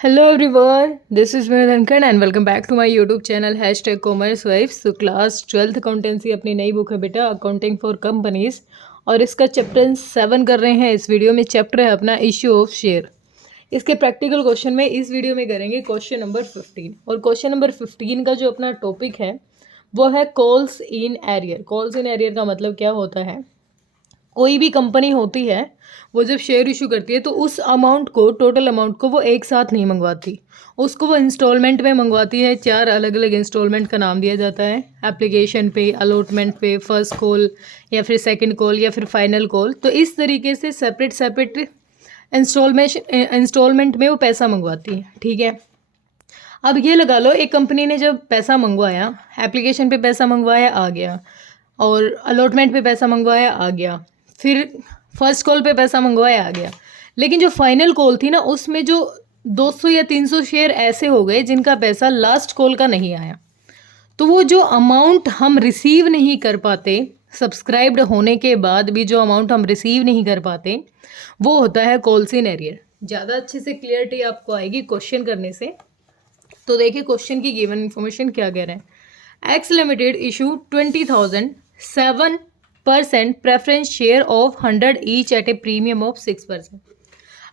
Hello everyone, this is Mehdhankar and welcome back to my YouTube channel #commerce wives। तो class 12th accountancy अपनी नई book है बेटा, accounting for companies, और इसका चैप्टर 7 कर रहे हैं इस वीडियो में। चैप्टर है अपना इश्यू ऑफ शेयर। इसके प्रैक्टिकल क्वेश्चन में इस वीडियो में करेंगे क्वेश्चन नंबर 15। और क्वेश्चन नंबर 15 का जो अपना टॉपिक है वो है calls in arrear. Calls in arrear का मतलब क्या होता है, कोई भी कंपनी होती है वो जब शेयर इशू करती है तो उस अमाउंट को, टोटल अमाउंट को वो एक साथ नहीं मंगवाती, उसको वो इंस्टॉलमेंट में मंगवाती है। 4 अलग अलग इंस्टॉलमेंट का नाम दिया जाता है, एप्लीकेशन पे, अलॉटमेंट पे, फर्स्ट कॉल या फिर सेकंड कॉल या फिर फाइनल कॉल। तो इस तरीके से सेपरेट सेपरेट इंस्टॉलमेंट में वो पैसा मंगवाती है। ठीक है, अब ये लगा लो एक कंपनी ने जब पैसा मंगवाया, एप्लीकेशन पे पैसा मंगवाया आ गया, और अलॉटमेंट पे पैसा मंगवाया आ गया, फिर फर्स्ट कॉल पे पैसा मंगवाया आ गया, लेकिन जो फाइनल कॉल थी ना उसमें जो 200 या 300 शेयर ऐसे हो गए जिनका पैसा लास्ट कॉल का नहीं आया। तो वो जो अमाउंट हम रिसीव नहीं कर पाते, सब्सक्राइब्ड होने के बाद भी जो अमाउंट हम रिसीव नहीं कर पाते, वो होता है कॉल्स इन एरियर। ज़्यादा अच्छे से क्लियरिटी आपको आएगी क्वेश्चन करने से। तो देखिए क्वेश्चन की गिवन इन्फॉर्मेशन क्या कह रहे हैं। X limited issue 20,000 7% preference share of 100 each eight A premium of 6%।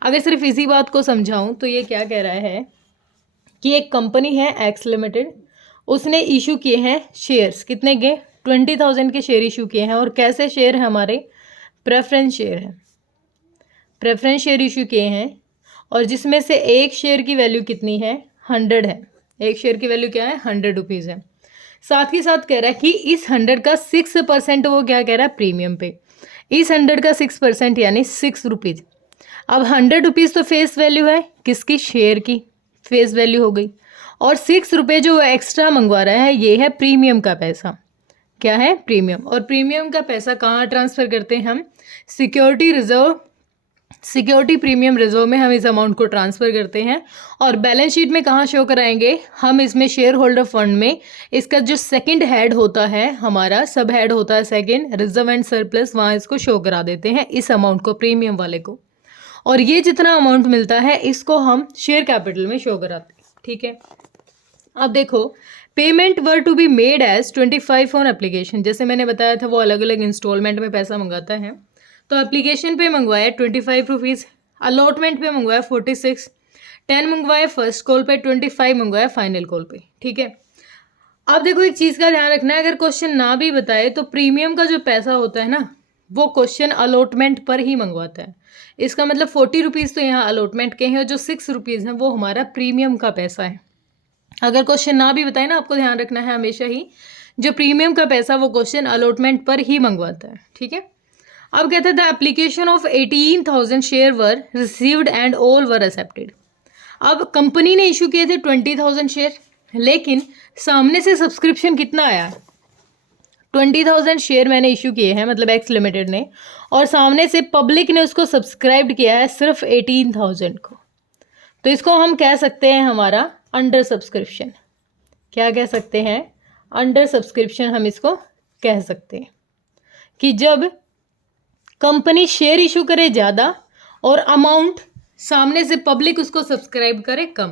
अगर सिर्फ इसी बात को समझाऊं तो ये क्या कह रहा है कि एक कंपनी है एक्स लिमिटेड, उसने इशू किए हैं शेयर्स। कितने के? 20,000 के शेयर इशू किए हैं। और कैसे शेयर है हमारे? प्रेफरेंस शेयर है। प्रेफरेंस शेयर इशू किए हैं और जिसमें से एक शेयर की वैल्यू कितनी है? 100 है। एक शेयर की वैल्यू क्या है? 100 रुपीज़ है। साथ ही साथ कह रहा है कि इस 100 का 6% वो क्या कह रहा है? प्रीमियम पे। इस 100 का 6% यानी 6 रुपीज़। अब 100 रुपीज़ तो फेस वैल्यू है किसकी? शेयर की फेस वैल्यू हो गई। और 6 रुपये जो एक्स्ट्रा मंगवा रहा है ये है प्रीमियम का पैसा। क्या है? प्रीमियम। और प्रीमियम का पैसा कहाँ ट्रांसफ़र करते हैं हम? Security reserve, security premium reserve में हम इस अमाउंट को ट्रांसफ़र करते हैं। और बैलेंस शीट में कहाँ शो कराएंगे हम? इसमें शेयर होल्डर फंड में इसका जो सेकंड हेड होता है, हमारा सब हेड होता है सेकंड, रिजर्व एंड सरप्लस, वहाँ इसको शो करा देते हैं इस अमाउंट को, प्रीमियम वाले को। और ये जितना अमाउंट मिलता है इसको हम शेयर कैपिटल में शो कराते हैं। ठीक है, अब देखो payment were to be made as 25 on application. जैसे मैंने बताया था वो अलग अलग इंस्टॉलमेंट में पैसा मंगाता है। तो एप्लीकेशन पे मंगवाया 25 रुपीज़, अलॉटमेंट पे मंगवाया 46, 10 मंगवाया फर्स्ट कॉल पे, 25 मंगवाया फाइनल कॉल पे। ठीक है, अब देखो एक चीज़ का ध्यान रखना है, अगर क्वेश्चन ना भी बताए तो प्रीमियम का जो पैसा होता है ना वो क्वेश्चन अलॉटमेंट पर ही मंगवाता है। इसका मतलब 40 रुपीज़ तो यहाँ अलॉटमेंट के हैं और जो 6 रुपीज़ हैं वो हमारा प्रीमियम का पैसा है। अगर क्वेश्चन ना भी बताए ना, आपको ध्यान रखना है हमेशा ही जो प्रीमियम का पैसा वो क्वेश्चन अलॉटमेंट पर ही मंगवाता है। ठीक है, अब कहते हैं the application of 18,000 share were received and all were accepted. अब कंपनी ने इशू किए थे 20,000 शेयर, लेकिन सामने से सब्सक्रिप्शन कितना आया? 20,000 शेयर मैंने इशू किए हैं, मतलब एक्स लिमिटेड ने, और सामने से पब्लिक ने उसको सब्सक्राइब किया है सिर्फ 18,000 को। तो इसको हम कह सकते हैं हमारा अंडर सब्सक्रिप्शन। क्या कह सकते हैं? अंडर सब्सक्रिप्शन हम इसको कह सकते हैं कि जब कंपनी शेयर इशू करे ज़्यादा और अमाउंट सामने से पब्लिक उसको सब्सक्राइब करे कम।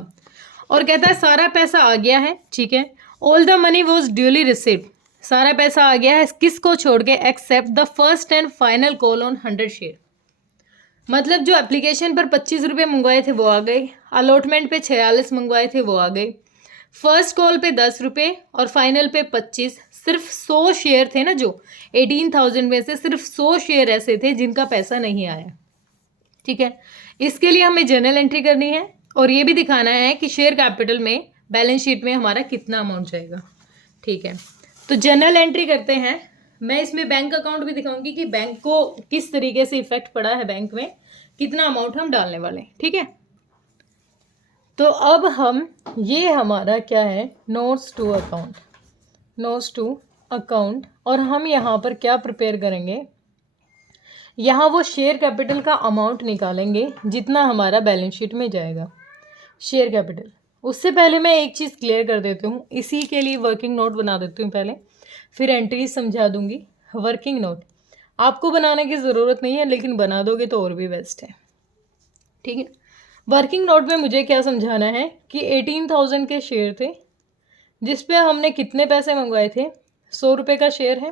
और कहता है सारा पैसा आ गया है। ठीक है, all the money was duly received. सारा पैसा आ गया है किसको छोड़ के? Except the first and final call on 100 share. मतलब जो एप्लीकेशन पर 25 रुपये मंगवाए थे वो आ गए, अलॉटमेंट पे 46 मंगवाए थे वो आ गए, फर्स्ट कॉल पे 10 रुपये और फाइनल पे 25। सिर्फ 100 शेयर थे ना, जो 18,000 में से सिर्फ 100 शेयर ऐसे थे जिनका पैसा नहीं आया। ठीक है, इसके लिए हमें जर्नल एंट्री करनी है और ये भी दिखाना है कि शेयर कैपिटल में, बैलेंस शीट में हमारा कितना अमाउंट जाएगा। ठीक है, तो जर्नल एंट्री करते हैं। मैं इसमें बैंक अकाउंट भी दिखाऊंगी कि बैंक को किस तरीके से इफेक्ट पड़ा है, बैंक में कितना अमाउंट हम डालने वाले हैं। ठीक है, तो अब हम, ये हमारा क्या है? Notes to account, notes to account. और हम यहाँ पर क्या प्रिपेयर करेंगे? यहाँ वो शेयर कैपिटल का अमाउंट निकालेंगे जितना हमारा बैलेंस शीट में जाएगा, शेयर कैपिटल। उससे पहले मैं एक चीज़ क्लियर कर देती हूँ, इसी के लिए वर्किंग नोट बना देती हूँ पहले, फिर एंट्रीज समझा दूंगी। वर्किंग नोट आपको बनाने की ज़रूरत नहीं है, लेकिन बना दोगे तो और भी बेस्ट है। ठीक है, वर्किंग नोट में मुझे क्या समझाना है कि 18,000 के शेयर थे जिस पे हमने कितने पैसे मंगवाए थे, 100 रुपये का शेयर है,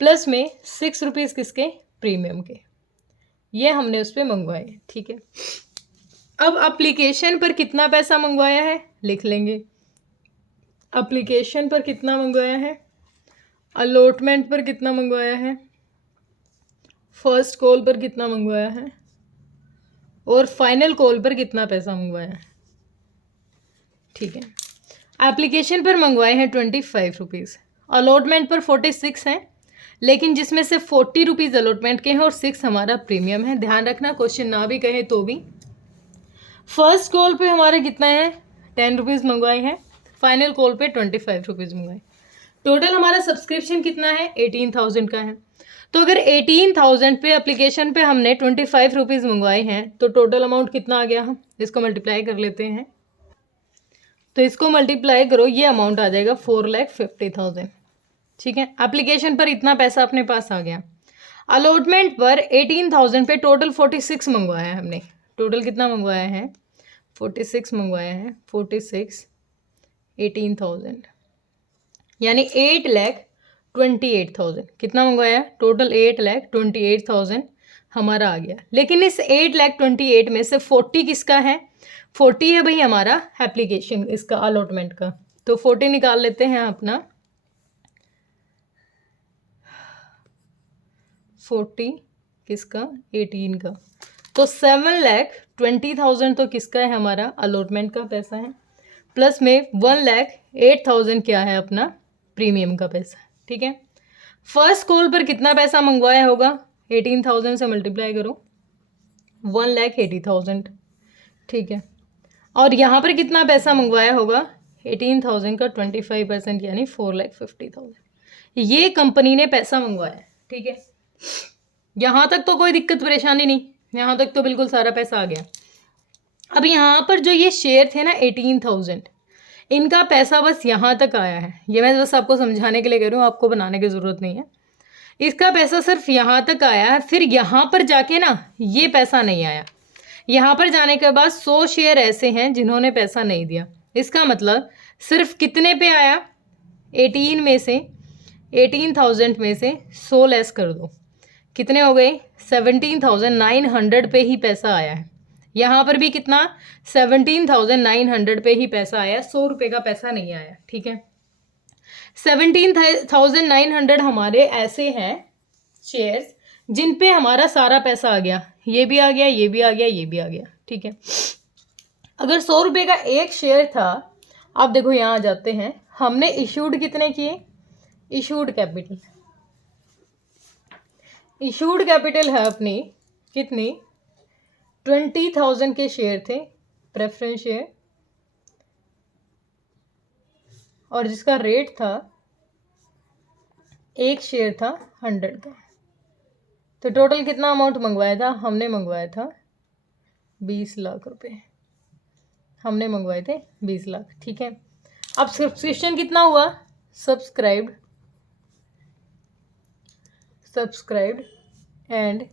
प्लस में 6 रुपीज़ किसके, प्रीमियम के, ये हमने उस पर मंगवाए। ठीक है, अब एप्लीकेशन पर कितना पैसा मंगवाया है लिख लेंगे। एप्लीकेशन पर कितना मंगवाया है, अलॉटमेंट पर कितना मंगवाया है, फर्स्ट कॉल पर कितना मंगवाया है, और फाइनल कॉल पर कितना पैसा मंगवाया है। ठीक है, एप्लीकेशन पर मंगवाए हैं 25 रुपीज़, अलॉटमेंट पर 46 हैं, लेकिन जिसमें से 40 रुपीज़ अलॉटमेंट के हैं और 6 हमारा प्रीमियम है। ध्यान रखना क्वेश्चन ना भी कहे तो भी। फर्स्ट कॉल पे हमारे कितना है, 10 रुपीज़ मंगवाए हैं, फाइनल कॉल पे 25 रुपीज़ मंगवाए। टोटल हमारा सब्सक्रिप्शन कितना है, 18,000 का है। तो अगर 18,000 पे एप्लीकेशन पे हमने 25 रुपीज़ मंगवाए हैं तो टोटल अमाउंट कितना आ गया, हम इसको मल्टीप्लाई कर लेते हैं। तो इसको मल्टीप्लाई करो, ये अमाउंट आ जाएगा 4,50,000। ठीक है, एप्लीकेशन पर इतना पैसा अपने पास आ गया। अलॉटमेंट पर 18,000 पे टोटल 46 मंगवाया है हमने। टोटल कितना मंगवाया है, 46 मंगवाया है। 46 18,000 यानी 8,28,000। कितना मंगवाया, टोटल 8,28,000 हमारा आ गया। लेकिन इस 8,28,000 में से 40 किसका है, 40 है भाई हमारा एप्लीकेशन इसका, अलॉटमेंट का। तो 40 निकाल लेते हैं अपना, 40 किसका, 18 का। तो 7,20,000 तो किसका है, हमारा अलॉटमेंट का पैसा है, प्लस में 1,08,000 क्या है, अपना प्रीमियम का पैसा। ठीक है, फर्स्ट कॉल पर कितना पैसा मंगवाया होगा, 18,000 से मल्टीप्लाई करो, 1,80,000। ठीक है, और यहाँ पर कितना पैसा मंगवाया होगा, 18,000 का 25% यानी 4,50,000। ये कंपनी ने पैसा मंगवाया। ठीक है, यहाँ तक तो कोई दिक्कत परेशानी नहीं, यहाँ तक तो बिल्कुल सारा पैसा आ गया। अब यहाँ पर जो ये शेयर थे ना 18,000, इनका पैसा बस यहाँ तक आया है। ये मैं बस आपको समझाने के लिए कह रही हूँ, आपको बनाने की ज़रूरत नहीं है। इसका पैसा सिर्फ यहाँ तक आया है, फिर यहाँ पर जाके ना ये पैसा नहीं आया। यहाँ पर जाने के बाद 100 शेयर ऐसे हैं जिन्होंने पैसा नहीं दिया। इसका मतलब सिर्फ कितने पे आया, 18 में से 18,000 में से 100 लेस कर दो, कितने हो गए, 17,900 पे ही पैसा आया है। यहाँ पर भी कितना, 17,900 पे ही पैसा आया, 100 रुपये का पैसा नहीं आया। ठीक है, 17,900 हमारे ऐसे हैं शेयर्स जिन पे हमारा सारा पैसा आ गया, ये भी आ गया, ये भी आ गया, ये भी आ गया। ठीक है, अगर 100 रुपये का एक शेयर था, आप देखो यहाँ आ जाते हैं, हमने इशूड कितने किए, इशूड कैपिटल, इशूड कैपिटल है अपनी कितनी, 20,000 के शेयर थे प्रेफरेंस शेयर, और जिसका रेट था, एक शेयर था 100 का। तो टोटल कितना अमाउंट मंगवाया था, हमने मंगवाया था 20 लाख रुपए, हमने मंगवाए थे 20 लाख। ठीक है, अब सब्सक्रिप्शन कितना हुआ, subscribed and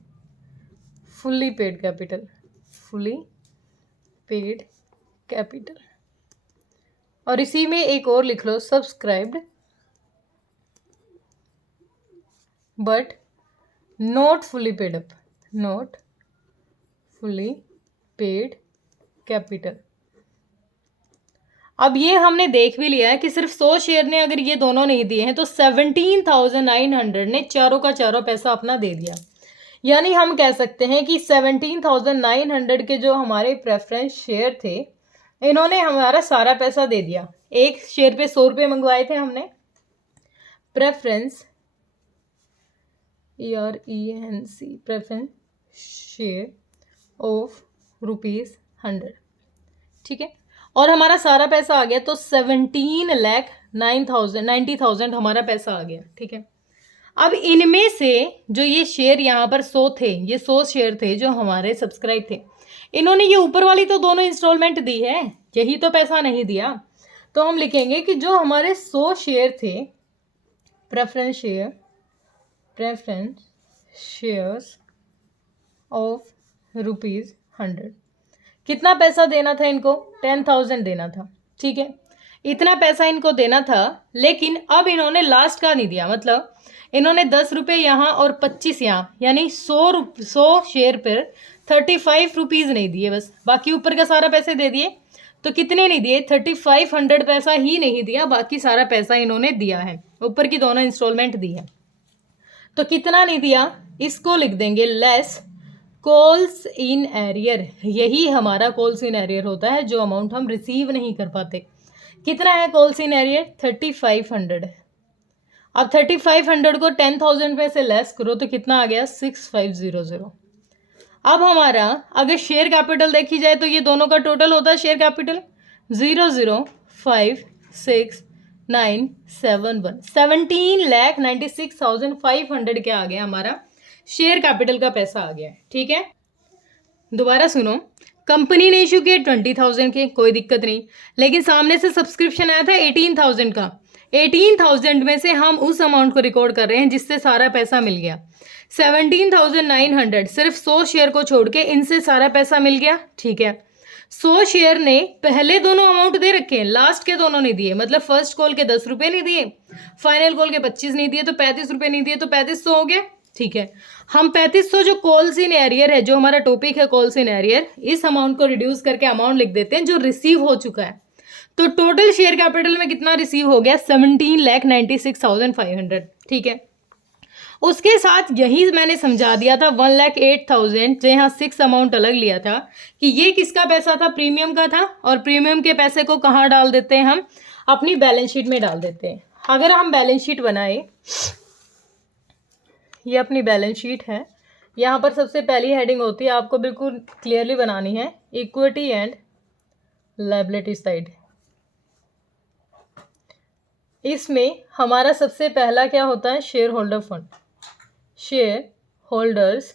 fully paid capital, fully paid capital. और इसी में एक और लिख लो, subscribed but not fully paid up, not fully paid capital. अब ये हमने देख भी लिया है कि सिर्फ 100 शेयर ने अगर ये दोनों नहीं दिए हैं तो 17,900 ने चारों का चारों पैसा अपना दे दिया। यानी हम कह सकते हैं कि 17,900 के जो हमारे प्रेफरेंस शेयर थे, इन्होंने हमारा सारा पैसा दे दिया। एक शेयर पे 100 रुपये मंगवाए थे हमने, preference ERENC preference share of ₹100। ठीक है, और हमारा सारा पैसा आ गया, तो 17,90,000 हमारा पैसा आ गया। ठीक है, अब इनमें से जो ये शेयर यहाँ पर 100 थे, ये 100 शेयर थे जो हमारे सब्सक्राइब थे, इन्होंने ये ऊपर वाली तो दोनों इंस्टॉलमेंट दी है, यही तो पैसा नहीं दिया। तो हम लिखेंगे कि जो हमारे 100 शेयर थे प्रेफरेंस शेयर्स ऑफ ₹100, कितना पैसा देना था इनको, 10,000 देना था, ठीक है, इतना पैसा इनको देना था। लेकिन अब इन्होंने लास्ट का नहीं दिया, मतलब इन्होंने 10 रुपये यहाँ और 25 यहाँ, यानी 100 शेयर पर 35 रुपीज़ नहीं दिए बस, बाकी ऊपर का सारा पैसे दे दिए। तो कितने नहीं दिए, 3500 पैसा ही नहीं दिया, बाकी सारा पैसा इन्होंने दिया है, ऊपर की दोनों इंस्टॉलमेंट दी है। तो कितना नहीं दिया, इसको लिख देंगे लेस कॉल्स इन एरियर। यही हमारा कॉल्स इन एरियर होता है, जो अमाउंट हम रिसीव नहीं कर पाते। कितना है कॉल्स इन एरियर, 3500। अब 3500 को 10,000 में से लेस करो तो कितना आ गया, 6500। अब हमारा अगर शेयर कैपिटल देखी जाए तो ये दोनों का टोटल होता है शेयर कैपिटल 0056971, 17,96,500 क्या आ गया हमारा शेयर कैपिटल का पैसा आ गया है, ठीक है। दोबारा सुनो, कंपनी ने इशू किए 20,000 के, कोई दिक्कत नहीं, लेकिन सामने से सब्सक्रिप्शन आया था 18,000 का। 18,000 में से हम उस अमाउंट को रिकॉर्ड कर रहे हैं जिससे सारा पैसा मिल गया, 17,900, सिर्फ 100 शेयर को छोड़ के इनसे सारा पैसा मिल गया, ठीक है। 100 शेयर ने पहले दोनों अमाउंट दे रखे हैं, लास्ट के दोनों नहीं दिए, मतलब फर्स्ट कॉल के 10 रुपये नहीं दिए, फाइनल कॉल के 25 नहीं दिए, तो 35 रुपये नहीं दिए, तो 3500 हो गया, ठीक है। हम 3500 जो कॉल्स इन एरियर है, जो हमारा टॉपिक है कॉल्स इन एरियर, इस अमाउंट को रिड्यूस करके अमाउंट लिख देते हैं जो रिसीव हो चुका है। तो टोटल शेयर कैपिटल में कितना रिसीव हो गया, 17,96,500, ठीक है। उसके साथ यही मैंने समझा दिया था 1,08,000, जो यहाँ 6 अमाउंट अलग लिया था कि ये किसका पैसा था, प्रीमियम का था, और प्रीमियम के पैसे को कहाँ डाल देते हैं हम, अपनी बैलेंस शीट में डाल देते हैं। अगर हम बैलेंस शीट बनाए, ये अपनी बैलेंस शीट है, यहाँ पर सबसे पहली हेडिंग होती है, आपको बिल्कुल क्लियरली बनानी है, इक्विटी एंड लायबिलिटी साइड। इसमें हमारा सबसे पहला क्या होता है, share holder fund, share holders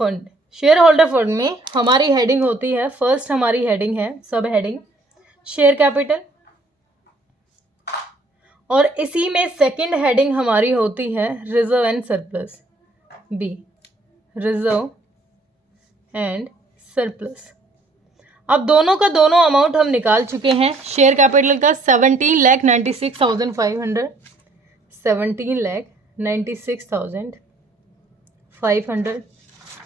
fund. Share holder fund में हमारी हेडिंग होती है, फर्स्ट हमारी हेडिंग है सब हेडिंग शेयर कैपिटल, और इसी में सेकंड हेडिंग हमारी होती है reserve and surplus, b reserve and surplus. अब दोनों का दोनों अमाउंट हम निकाल चुके हैं। शेयर कैपिटल का 17,96,500, 17,96,500,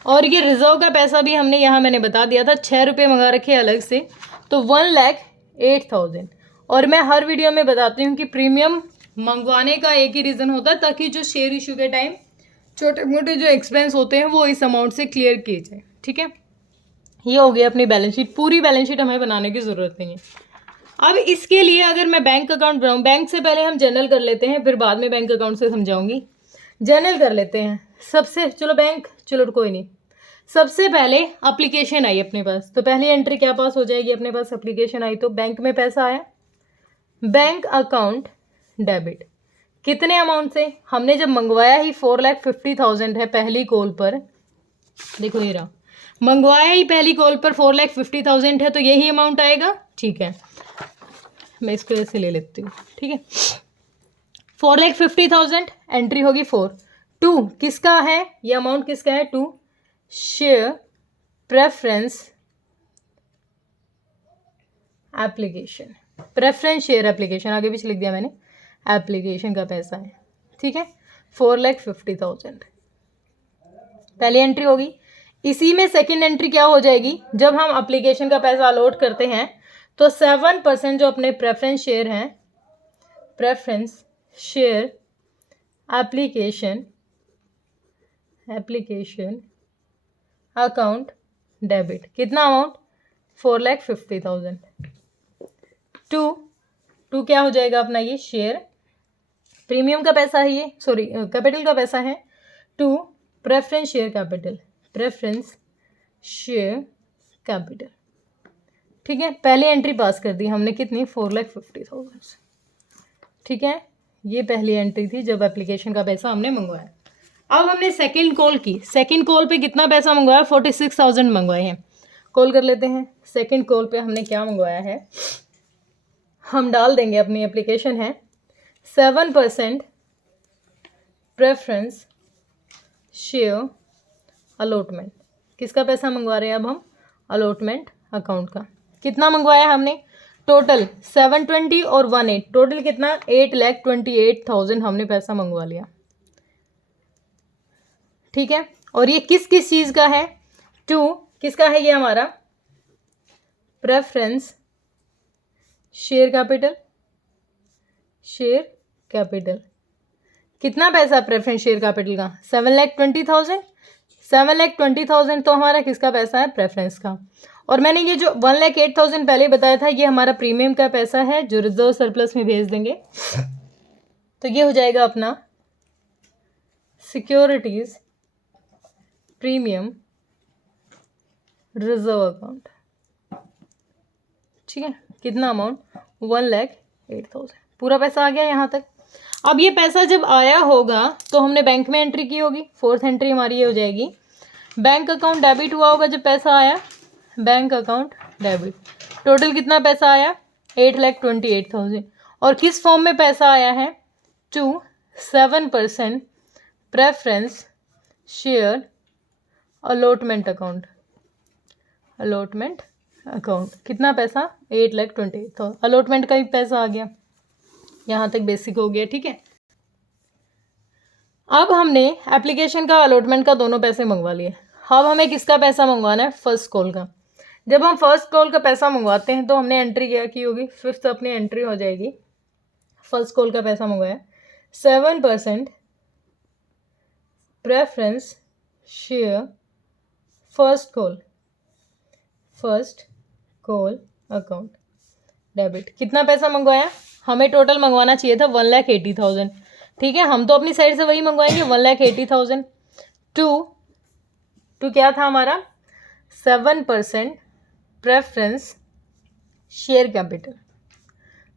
और ये रिजर्व का पैसा भी हमने यहाँ मैंने बता दिया था, 6 रुपये मंगा रखे अलग से, तो 1,08,000। और मैं हर वीडियो में बताती हूँ कि प्रीमियम मंगवाने का एक ही रीज़न होता है, ताकि जो शेयर इशू के टाइम छोटे मोटे जो एक्सपेंस होते हैं वो इस अमाउंट से क्लियर किए जाए, ठीक है। ये हो गया अपनी बैलेंस शीट, पूरी बैलेंस शीट हमें बनाने की ज़रूरत नहीं है। अब इसके लिए अगर मैं बैंक अकाउंट बनाऊँ, बैंक से पहले हम जनरल कर लेते हैं, फिर बाद में बैंक अकाउंट से समझाऊंगी। जनरल कर लेते हैं सबसे, चलो बैंक, चलो कोई नहीं, सबसे पहले एप्लीकेशन आई अपने पास, तो पहली एंट्री क्या पास हो जाएगी अपने पास, एप्लीकेशन आई, तो बैंक में पैसा आया, बैंक अकाउंट डेबिट, कितने अमाउंट से, हमने जब मंगवाया ही 4,50,000 है पहली कॉल पर, देखो ये रहा, मंगवाया ही पहली कॉल पर 4,50,000 है, तो यही अमाउंट आएगा, ठीक है। मैं इसको ऐसे ले लेती हूँ, ठीक है। 4,50,000 एंट्री होगी 4, 2 किसका है, ये अमाउंट किसका है, 2 share preference application, preference share application, आगे पीछे लिख दिया मैंने, एप्लीकेशन का पैसा है, ठीक है, 4,50,000 पहली एंट्री होगी। इसी में सेकंड एंट्री क्या हो जाएगी, जब हम एप्लीकेशन का पैसा अलॉट करते हैं तो 7% जो अपने प्रेफरेंस शेयर हैं, preference share application account debit, कितना अमाउंट, 4,50,000, टू क्या हो जाएगा अपना, ये शेयर प्रीमियम का पैसा है, ये सॉरी कैपिटल का पैसा है, 2 preference share capital, preference share capital, ठीक है। पहली एंट्री पास कर दी हमने, कितनी, 4,50,000, ठीक है। ये पहली एंट्री थी जब एप्लीकेशन का पैसा हमने मंगवाया। अब हमने सेकंड कॉल की, सेकंड कॉल पे कितना पैसा मंगवाया, 46,000 मंगवाए हैं। कॉल कर लेते हैं, सेकंड कॉल पे हमने क्या मंगवाया है, हम डाल देंगे, अपनी एप्लीकेशन है 7% प्रेफरेंस शेयर अलॉटमेंट, किसका पैसा मंगवा रहे हैं अब हम? अलॉटमेंट अकाउंट का। कितना मंगवाया हमने? टोटल 720 और 18, टोटल कितना? 8,28,000 हमने पैसा मंगवा लिया। ठीक है, और ये किस किस चीज का है? टू किसका है ये हमारा? Preference share capital. Share capital कितना पैसा प्रेफरेंस शेयर कैपिटल का? 7,20,000। 7,20,000 तो हमारा किसका पैसा है? प्रेफरेंस का। और मैंने ये जो 1,08,000 पहले बताया था, ये हमारा प्रीमियम का पैसा है जो रिजर्व सरप्लस में भेज देंगे। तो ये हो जाएगा अपना सिक्योरिटीज प्रीमियम रिजर्व अकाउंट। ठीक है, कितना अमाउंट? 1,08,000। पूरा पैसा आ गया यहाँ तक। अब ये पैसा जब आया होगा तो हमने बैंक में एंट्री की होगी। फोर्थ एंट्री हमारी ये हो जाएगी, बैंक अकाउंट डेबिट हुआ होगा जब पैसा आया, बैंक अकाउंट डेबिट। टोटल कितना पैसा आया? 8,28,000। और किस फॉर्म में पैसा आया है? To 7% preference share allotment account. Allotment account कितना पैसा? 8,28,000। अलॉटमेंट का भी पैसा आ गया। यहाँ तक बेसिक हो गया। ठीक है, अब हमने एप्लीकेशन का अलॉटमेंट का दोनों पैसे मंगवा लिए। अब हमें किसका पैसा मंगवाना है? फर्स्ट कॉल का। जब हम फर्स्ट कॉल का पैसा मंगवाते हैं तो हमने एंट्री क्या की होगी? फिफ्थ अपनी एंट्री हो जाएगी। फर्स्ट कॉल का पैसा मंगवाया, 7% preference share first call account debit. कितना पैसा मंगवाया? हमें टोटल मंगवाना चाहिए था 1,80,000। ठीक है, हम तो अपनी साइड से वही मंगवाएंगे 1,80,000। टू क्या था हमारा? 7% प्रेफरेंस शेयर कैपिटल।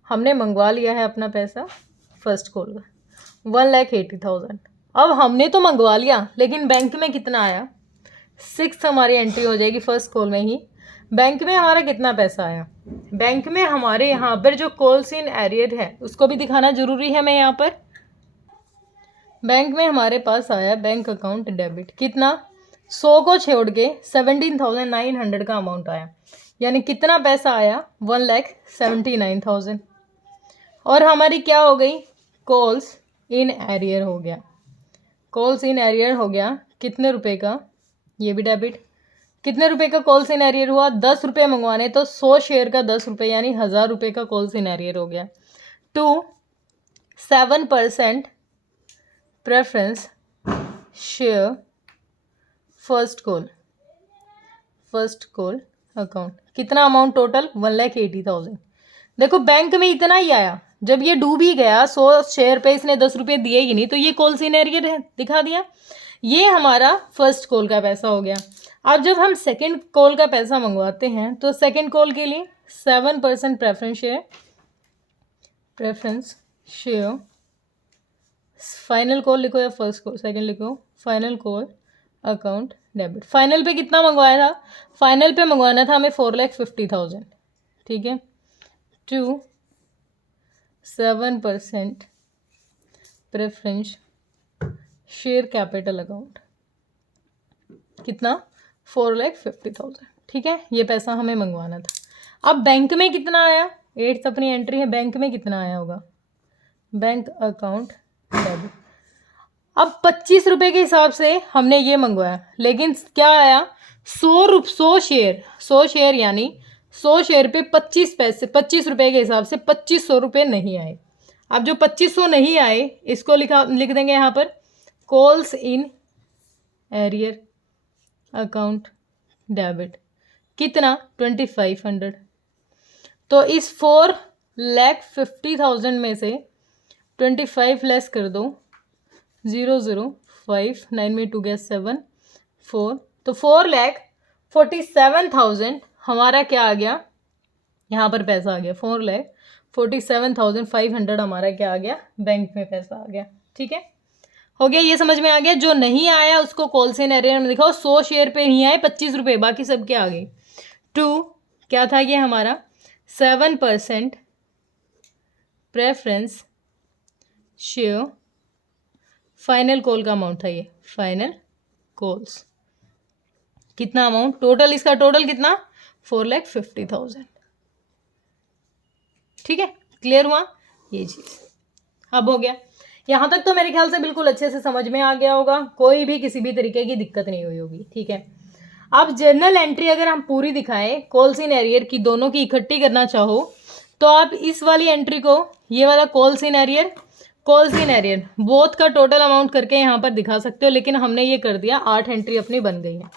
हमने मंगवा लिया है अपना पैसा फर्स्ट कॉल का 1,80,000। अब हमने तो मंगवा लिया, लेकिन बैंक में कितना आया? 6 हमारी एंट्री हो जाएगी फर्स्ट कॉल में ही। बैंक में हमारा कितना पैसा आया? बैंक में हमारे यहाँ पर जो कॉल्स इन एरियर है उसको भी दिखाना जरूरी है। मैं यहाँ पर बैंक में हमारे पास आया बैंक अकाउंट डेबिट। कितना? 100 को छोड़ के 17,900 का अमाउंट आया। यानी कितना पैसा आया? 1,79,000। और हमारी क्या हो गई? कॉल्स इन एरियर हो गया। कॉल्स इन एरियर हो गया कितने रुपए का? ये भी डेबिट। कितने रुपए का कॉल्स इन एरियर हुआ? 10 रुपये मंगवाने तो 100 शेयर का 10 रुपये, यानी 1,000 रुपये का कॉल्स इन एरियर हो गया। To 7% preference share first call account. कितना अमाउंट टोटल? 1,80,000। देखो बैंक में इतना ही आया। जब ये डूब ही गया, 100 शेयर पे इसने 10 रुपये दिए ही नहीं, तो ये कॉल्स इन एरियर है, दिखा दिया। ये हमारा फर्स्ट कॉल का पैसा हो गया। अब जब हम सेकंड कॉल का पैसा मंगवाते हैं तो सेकंड कॉल के लिए 7% प्रेफरेंस शेयर फाइनल कॉल लिखो या फर्स्ट कॉल, सेकंड लिखो, final call account debit. Final पे कितना मंगवाया था? फाइनल पे मंगवाना था हमें 4,50,000। ठीक है, to 7% preference share capital account. कितना? 4,50,000। ठीक है, ये पैसा हमें मंगवाना था। अब बैंक में कितना आया? 8th अपनी एंट्री है, बैंक में कितना आया होगा? Bank account debit. अब 25 रुपये के हिसाब से हमने ये मंगवाया, लेकिन क्या आया? 100 शेयर यानी 100 शेयर पे 25 पैसे, 25 रुपये के हिसाब से 2,500 रुपये नहीं आए। अब जो 2,500 नहीं आए इसको लिख देंगे यहाँ पर calls in arrear account debit. कितना? 2,500। तो इस 4,50,000 में से 25 लेस कर दो, 0,05, 9 में 2 गया 7, 4, तो 4,47,000 हमारा क्या आ गया? यहाँ पर पैसा आ गया 4,47,500 हमारा क्या आ गया? बैंक में पैसा आ गया। ठीक है, हो गया, ये समझ में आ गया। जो नहीं आया उसको कॉल्स इन एरियर में दिखाओ। 100 शेयर पे नहीं आए 25 रुपये, बाकी सब क्या आ गए? टू क्या था ये हमारा? 7% प्रेफरेंस शेयर फाइनल कॉल का अमाउंट था ये, फाइनल कॉल्स। कितना अमाउंट टोटल, इसका टोटल कितना 4,50,000। ठीक है, क्लियर हुआ ये चीज़। अब हो गया, यहाँ तक तो मेरे ख्याल से बिल्कुल अच्छे से समझ में आ गया होगा, कोई भी किसी भी तरीके की दिक्कत नहीं हुई होगी। ठीक है, अब जर्नल एंट्री अगर हम पूरी दिखाएं कॉल्स इन एरियर की, दोनों की इकट्ठी करना चाहो तो आप इस वाली एंट्री को, ये वाला कॉल्स इन एरियर बोथ का टोटल अमाउंट करके यहाँ पर दिखा सकते हो, लेकिन हमने ये कर दिया, 8 एंट्री अपनी बन गई है।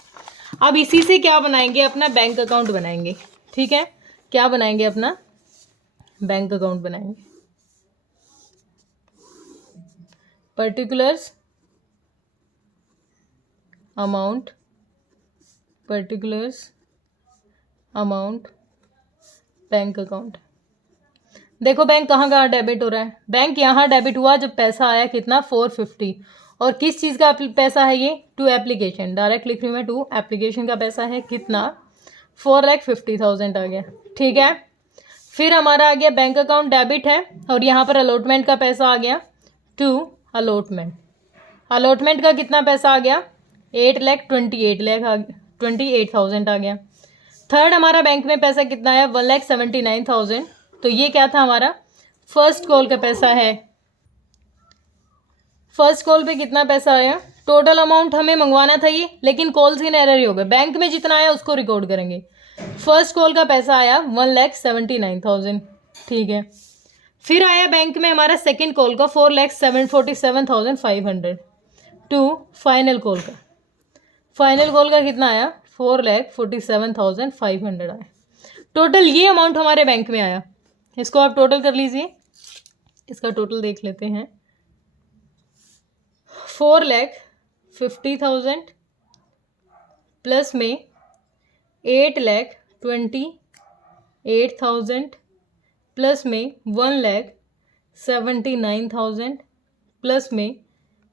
अब इसी से क्या बनाएंगे, अपना बैंक अकाउंट बनाएंगे। ठीक है, क्या बनाएंगे, अपना बैंक अकाउंट बनाएंगे। Particulars amount bank account. देखो बैंक कहाँ डेबिट हो रहा है, बैंक यहाँ डेबिट हुआ जब पैसा आया कितना 450, और किस चीज़ का पैसा है ये, टू एप्लीकेशन, डायरेक्ट लिख रही हूँ मैं, टू एप्लीकेशन का पैसा है कितना 4,50,000 आ गया। ठीक है, फिर हमारा आ गया बैंक अकाउंट डेबिट है, और यहाँ पर अलॉटमेंट का पैसा आ गया, टू अलॉटमेंट का कितना पैसा आ गया 8,28,000 आ गया। थर्ड हमारा बैंक में पैसा कितना है 1,79,000, तो ये क्या था हमारा फर्स्ट कॉल का पैसा है। फर्स्ट कॉल पे कितना पैसा आया, टोटल अमाउंट हमें मंगवाना था ये, लेकिन कॉल्स इन एरर ही हो गए, बैंक में जितना आया उसको रिकॉर्ड करेंगे। फर्स्ट कॉल का पैसा आया 1,79,000। ठीक है, फिर आया बैंक में हमारा सेकंड कॉल का 4,47,500 टू फाइनल कॉल का कितना आया 4,47,500 आया। टोटल ये अमाउंट हमारे बैंक में आया, इसको आप टोटल कर लीजिए, इसका टोटल देख लेते हैं। 4,50,000 प्लस में 8,28,000 प्लस में 1,79,000 प्लस में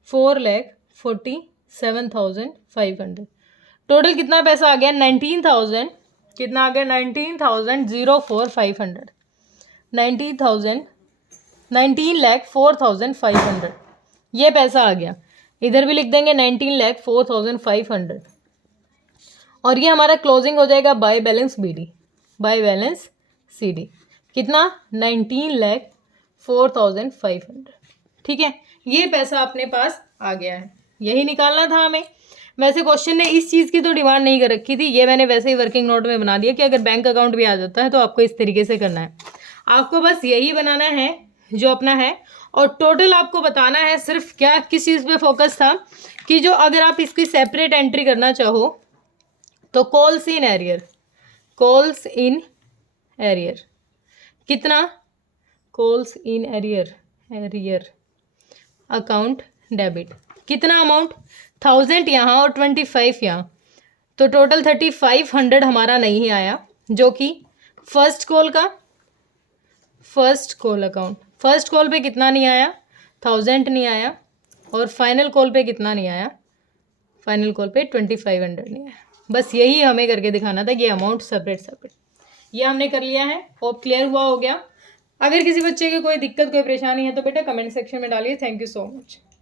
4,47,500, टोटल कितना पैसा आ गया 19,000, कितना आ गया 19,004,500, 19,04,500 ये पैसा आ गया। इधर भी लिख देंगे 19,04,500, और ये हमारा क्लोजिंग हो जाएगा बाय बैलेंस सीडी कितना 19,04,500। ठीक है, ये पैसा अपने पास आ गया है, यही निकालना था हमें। वैसे क्वेश्चन ने इस चीज़ की तो डिमांड नहीं कर रखी थी, ये मैंने वैसे ही वर्किंग नोट में बना दिया कि अगर बैंक अकाउंट भी आ जाता है तो आपको इस तरीके से करना है। आपको बस यही बनाना है जो अपना है, और टोटल आपको बताना है सिर्फ क्या किस चीज़ पे फोकस था कि जो अगर आप इसकी सेपरेट एंट्री करना चाहो तो कॉल्स इन एरियर कितना, calls in arrear account debit कितना अमाउंट 1,000 यहाँ और 25 यहाँ, तो टोटल 3,500 हमारा नहीं आया, जो कि first call account, first call पे कितना नहीं आया 1,000 नहीं आया, और फाइनल कॉल पे कितना नहीं आया, फाइनल कॉल पे 2,500 नहीं आया। बस यही हमें करके दिखाना था, ये अमाउंट सेपरेट ये हमने कर लिया है। होप क्लियर हुआ हो गया। अगर किसी बच्चे की कोई दिक्कत कोई परेशानी है तो बेटा कमेंट सेक्शन में डालिए। Thank you so much.